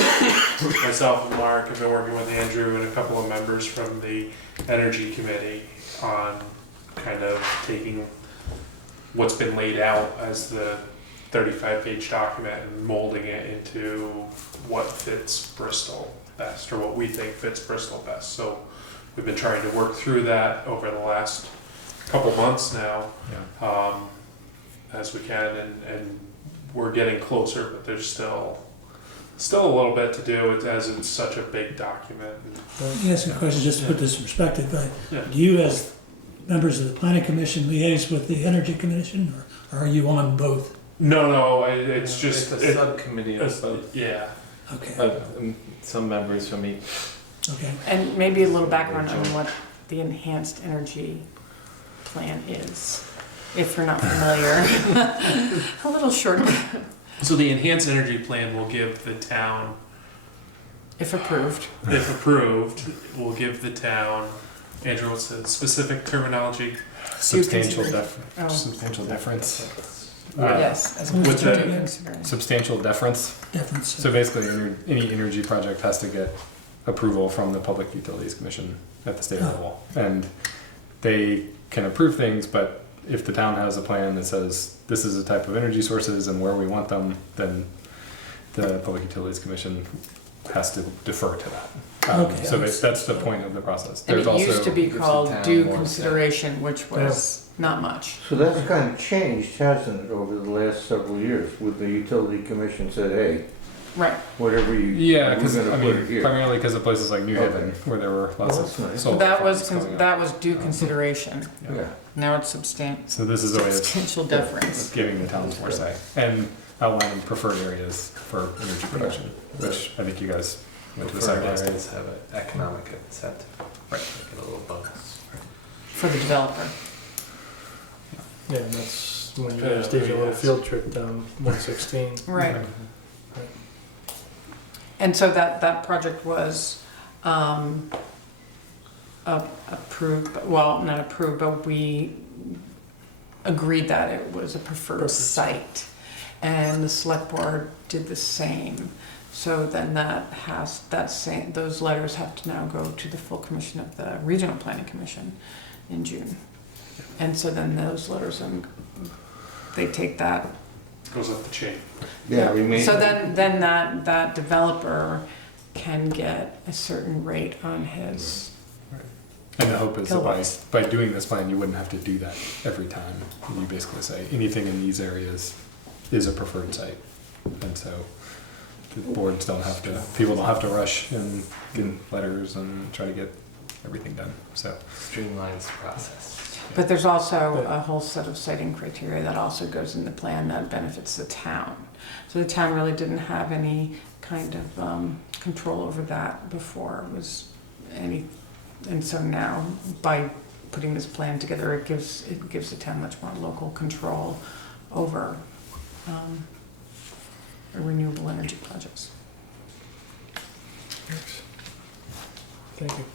myself and Mark have been working with Andrew and a couple of members from the energy committee on kind of taking what's been laid out as the 35-page document and molding it into what fits Bristol best, or what we think fits Bristol best. So we've been trying to work through that over the last couple months now. Yeah. As we can, and we're getting closer, but there's still a little bit to do as it's such a big document. Let me ask you a question just to put this in perspective. Yeah. Do you, as members of the planning commission, liaise with the energy commission, or are you on both? No, it's just It's a subcommittee of both. Yeah. Okay, Some members from each. okay. And maybe a little background on what the enhanced energy plan is, if you're not familiar. A little short, So the enhanced energy plan will give the town, if approved. if approved, will give the town, Andrew, what's the specific terminology? Substantial consider- def- oh. substantial difference. Yes, as With opposed to the- considering. Substantial deference. Difference. So basically, any energy project has to get approval from the Public Utilities Commission at the state level. And they can approve things, but if the town has a plan that says this is the type of energy sources and where we want them, then the Public Utilities Commission has to defer to that. Okay. So that's the point of the process. And There's it used to be gives the called town due more consideration, which was not much. So that's kind of changed, hasn't it, over the last several years, with the utility commission said, hey, Right, whatever you, Yeah, we're because gonna I put mean, it here. primarily because of places like New Haven, Okay. where there were lots Oh, of that's nice. so solar that was, farms coming up. that was due consideration. Yeah. Now it's substantial. So this is a way of Substantial deference. giving the towns more say and outlining preferred areas for energy production, which I think you guys went to the site Preferred last time. areas have an economic incentive. Right. Get a little bonus. For the developer. Yeah, and that's when you Yeah, guys take a little yes. field trip down 116. Right. And so that project was approved, well, not approved, but we agreed that it was a preferred site. And the select board did the same. So then those letters have to now go to the full commission of the Regional Planning Commission in June. And so then those letters, they take that. Goes up the chain. Yeah, we made. So then that developer can get a certain rate on his, And the hope is that Kilowatts. by doing this plan, you wouldn't have to do that every time. You basically say anything in these areas is a preferred site. And so the boards don't have to, people don't have to rush and get letters and try to get everything done. So Streamlines the process. but there's also a whole set of siting criteria that also goes in the plan that benefits the town. So the town really didn't have any kind of control over that before. It was any, and so now by putting this plan together, it gives the town much more local control over renewable energy projects. Thank you.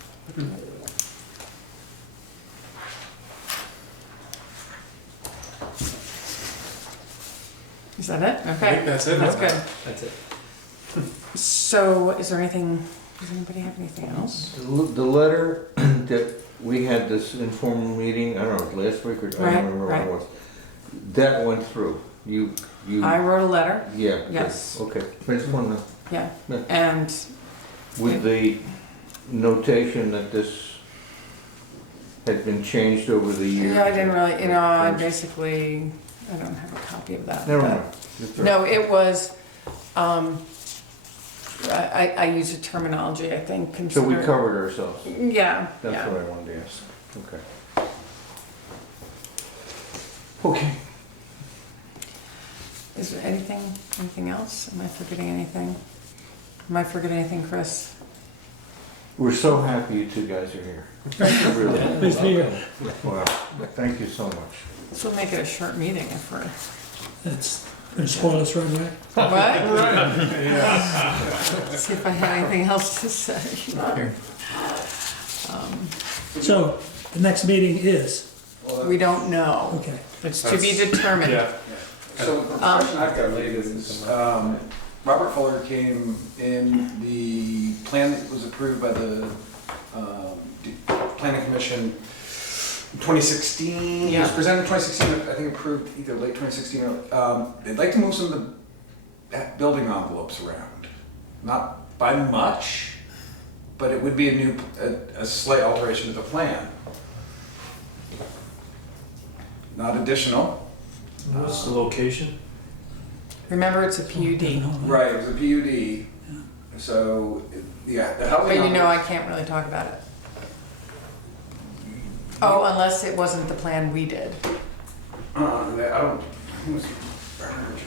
Is that it? I Okay, think that's it. that's good. That's it. So is there anything, does anybody have anything else? The letter that we had this informal meeting, I don't know, last week or, I don't Right, remember when right. it was. That went through. You, I wrote a letter, yeah. good. yes. Okay, I just wanna, yeah, Yeah. and with the notation that this had been changed over the years. yeah, I didn't really, I basically, I don't have a copy of that. Never but- mind. Just No, it was, I use a terminology, I think, So we consider. covered ourselves. Yeah, That's yeah. what I wanted to ask. Okay. Okay. Is there anything else? Am I forgetting anything? Am I forgetting anything, Chris? We're so happy you two guys are here. Really. Please be here. Wow, thank you so much. This will make it a short meeting if we're. It's gonna spoil us right away. What? See if I have anything else to say. So, the next meeting is, We don't know. okay. It's to be determined. Yeah. So the question I've got laid is, Robert Fuller came in, the plan that was approved by the Planning Commission in 2016. It was presented in 2016, I think approved either late 2016 or, they'd like to move some of the building envelopes around. Not by much, but it would be a slight alteration to the plan. Not additional. What's the location? Remember, it's a PUD. Right, it was a PUD, so, yeah, the housing. But you know, I can't really talk about it. Oh, unless it wasn't the plan we did, I don't, who was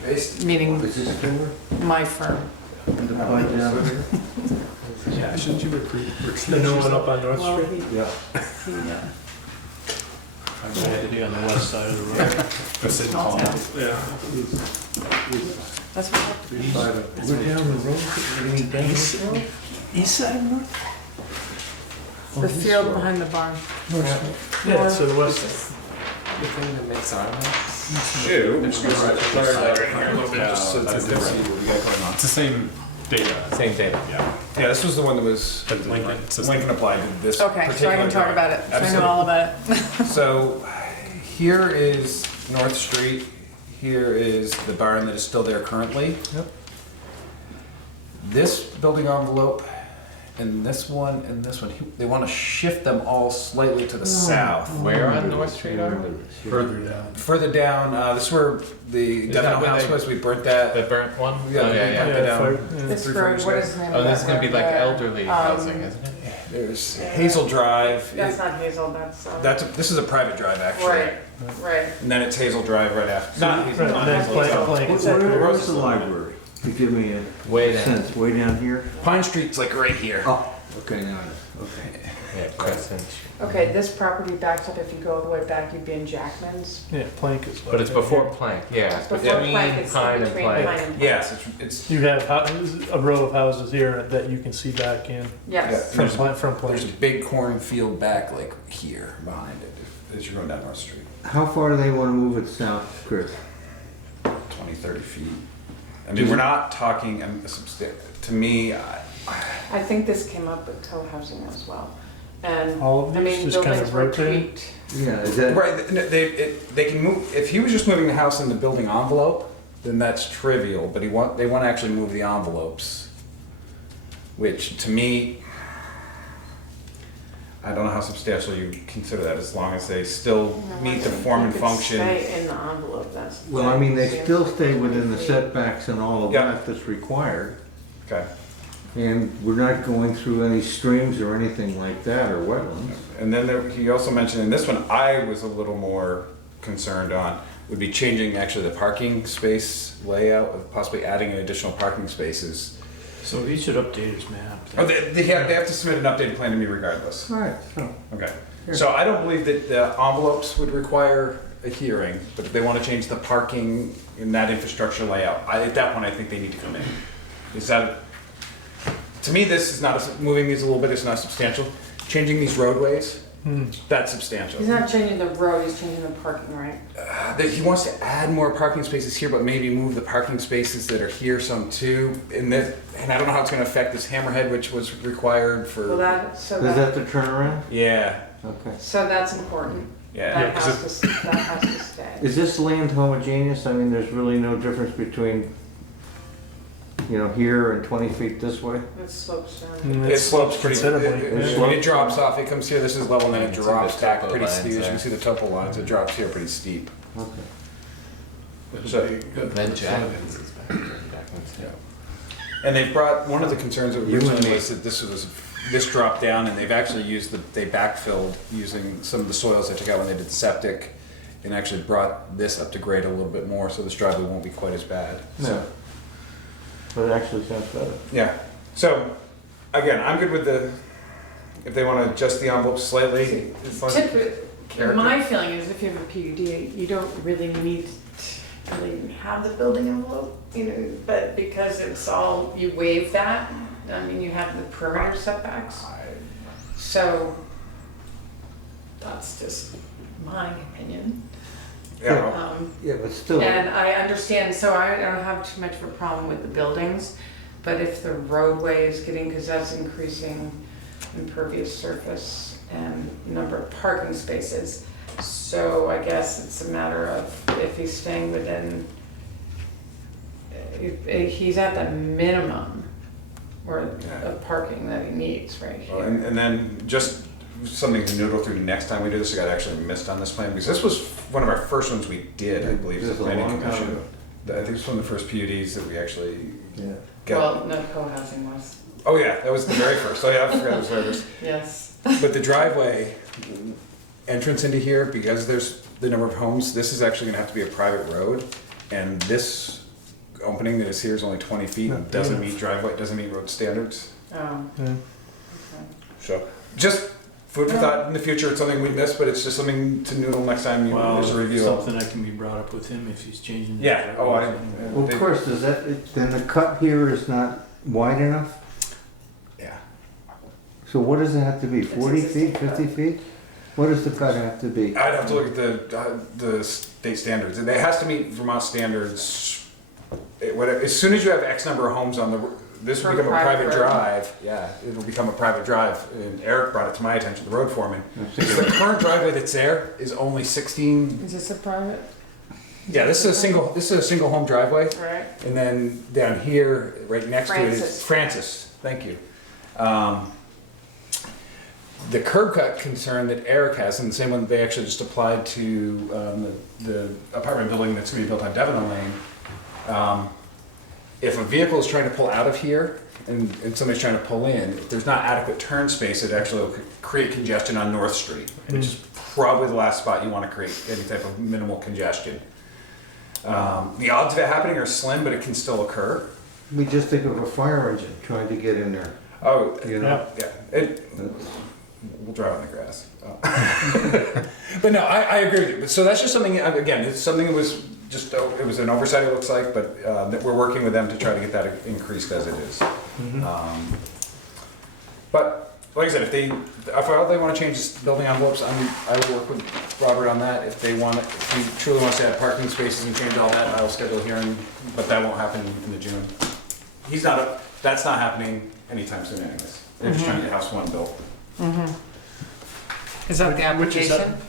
based? meaning Is this Kimber? my firm. And the point down here? Yeah, shouldn't you recruit? The new one up on North Well, Street? he, Yeah. he, on the west side of the road. small town. Yeah. That's what. We're down the road, any dangerous road? East side, north? The field behind the barn. Yeah, so the west. The thing that makes our Two. It's the same data. same data. Yeah. Yeah, this was the one that was, But it's Lincoln, different system. Lincoln applied to this Okay, so I can talk drawing. about it. So I know Absolutely. all about it. So here is North Street, here is the barn that is still there currently. Yep. This building envelope and this one, they want to shift them all slightly to the south. Where on North Street are we? Further down. Further down, this is where the that Devon where House they- was, we burnt that. The burnt one? Yeah, Oh, yeah, yeah. yeah. down. It's Three for, frontage what there. is the name Oh, of this is that gonna be road? like elderly housing, isn't it? There's Hazel Drive. That's not Hazel, that's. This is a private drive actually. Right, right. And then it's Hazel Drive right after. Not Hazel Right, Drive. and then Hazel Plank, Drive. Plank. Where's the library? To give me a Way down. sense, way down here? Pine Street's like right here. Oh, okay, now it is, okay. Yeah, Crescent. Okay, this property backs up, if you go all the way back, you'd be in Jackman's. Yeah, Plank is. But it's before Plank, yeah. It's before Between Plank, it's Pine and between Plank. Pine and Plank. Yes, it's You have a row of houses here that you can see back in Yes. from Plank, from there's a Plank. big cornfield back like here behind it as you're going down North Street. How far do they want to move it south, Chris? 20, 30 feet. I mean, we're not talking, to me, I think this came up with co-housing as well. And, All of I these mean, just kind buildings of were rotating? tweaked. Yeah, is that? right, they can move, if he was just moving the house in the building envelope, then that's trivial, but they want to actually move the envelopes. Which, to me, I don't know how substantial you consider that, as long as they still meet the form and function. Stay in the envelope, that's. Well, I mean, they still stay within the setbacks and all of Yeah. that that's required. Okay. And we're not going through any streams or anything like that, or wetlands. And then he also mentioned in this one, I was a little more concerned on, would be changing actually the parking space layout, of possibly adding additional parking spaces. So he should update his map. Oh, they have to submit an updated plan to me regardless. Right, so. Okay. So I don't believe that the envelopes would require a hearing, but if they want to change the parking in that infrastructure layout, at that point, I think they need to come in. Is that, to me, this is not, moving these a little bit is not substantial. Changing these roadways, that's substantial. He's not changing the road, he's changing the parking, right? That he wants to add more parking spaces here, but maybe move the parking spaces that are here some too. And I don't know how it's going to affect this hammerhead, which was required Well, for. Is that the turnaround? Yeah, Okay. So that's important. yeah. That has to stay. Is this land homogeneous? I mean, there's really no difference between, here and 20 feet this way? It slopes down. It slopes pretty considerably. It drops off. It comes here. This is level, and then it You can see drops the back topo pretty lines steep. As you there. can see the topo lines. It drops here pretty steep. Okay. So, Then Jackman's is back there. Jackman's, yeah. and they've brought one of the concerns that originally was that this dropped down, and they've actually they backfilled using some of the soils they took out when they did the septic, and actually brought this up to grade a little bit more, so this driveway won't be quite as bad. No. But it actually sounds better. Yeah, so, again, I'm good with if they wanna adjust the envelope slightly. as long as- Character. My feeling is if you have a PUD, you don't really need to really have the building envelope, but because it's all, you waive that, I mean, you have the perimeter setbacks. So, that's just my opinion. Yeah, Yeah, but still. And I understand, so I don't have too much of a problem with the buildings, but if the roadway is getting, because that's increasing impervious surface and number of parking spaces. So I guess it's a matter of if he's staying within, if he's at the minimum or Yeah. of parking that he needs right Well, here. and then just something to noodle through next time we do this, I got actually missed on this plan, because this was one of our first ones we did, I believe, as This a is a planning long time commission. ago. I think it's one of the first PUDs that we actually Yeah. got. Well, no, co-housing was, Oh yeah, that was the very first. Oh yeah, I forgot it was very first. yes. But the driveway entrance into here, because there's the number of homes, this is actually gonna have to be a private road. And this opening that is here is only 20 feet and doesn't meet driveway, doesn't meet road standards. Oh, Yeah. okay. So, just food for thought in the future. It's something we missed, but it's just something to noodle next time there's a review. Something that can be brought up with him if he's changing. the Yeah, oh, driveway. Well, of course, does that, then the cut here is not wide enough? Yeah. So what does it have to be, 40 existing feet, 50 feet? What does the cut have to be? I'd have to look at the state standards. It has to meet Vermont standards. As soon as you have X number of homes on this will For become a private private road. drive. Yeah, it'll become a private drive. And Eric brought it to my attention, the road foreman. I'm So the current driveway that's there is only 16. Is this a private, Yeah, this is a single home driveway. right? And then down here, right next to it is Francis. Francis. Thank you. The curb cut concern that Eric has, and the same one that they actually just applied to the apartment building that's going to be built on Devon Lane. If a vehicle is trying to pull out of here and somebody's trying to pull in, if there's not adequate turn space, it actually will create congestion on North Street, which is probably the last spot you want to create any type of minimal congestion. The odds of it happening are slim, but it can still occur. We just think of a fire engine trying to get in there, Oh, you know? yeah. That's- We'll drive on the grass. But no, I agree with you. So that's just something, again, it's something that was just, it was an oversight, it looks like, but that we're working with them to try to get that increased as it is. But like I said, if they want to change this building envelopes, I will work with Robert on that. If they want, if he truly wants to add parking spaces and change all that, I will schedule a hearing, but that won't happen in the June. That's not happening anytime soon anyways. They're just trying to get house one built. Is that the Which is that? application?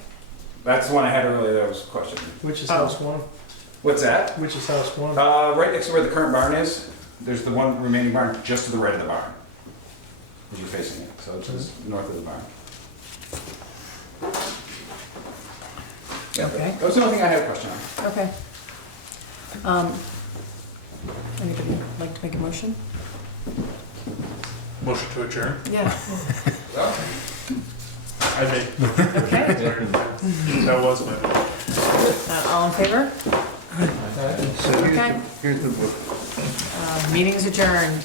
That's the one I had earlier that was questioned. Which is Oh. house one? What's that? Which is house one? Right next to where the current barn is, there's the one remaining barn just to the right of the barn. As you're facing it, so it's just north of the barn. Yeah, Okay. that was the only thing I had a question on. Okay. Anybody like to make a motion? Motion to adjourn? Yeah. I made. Okay. That was my vote. All in favor? So Okay. here's the book. Meeting is adjourned.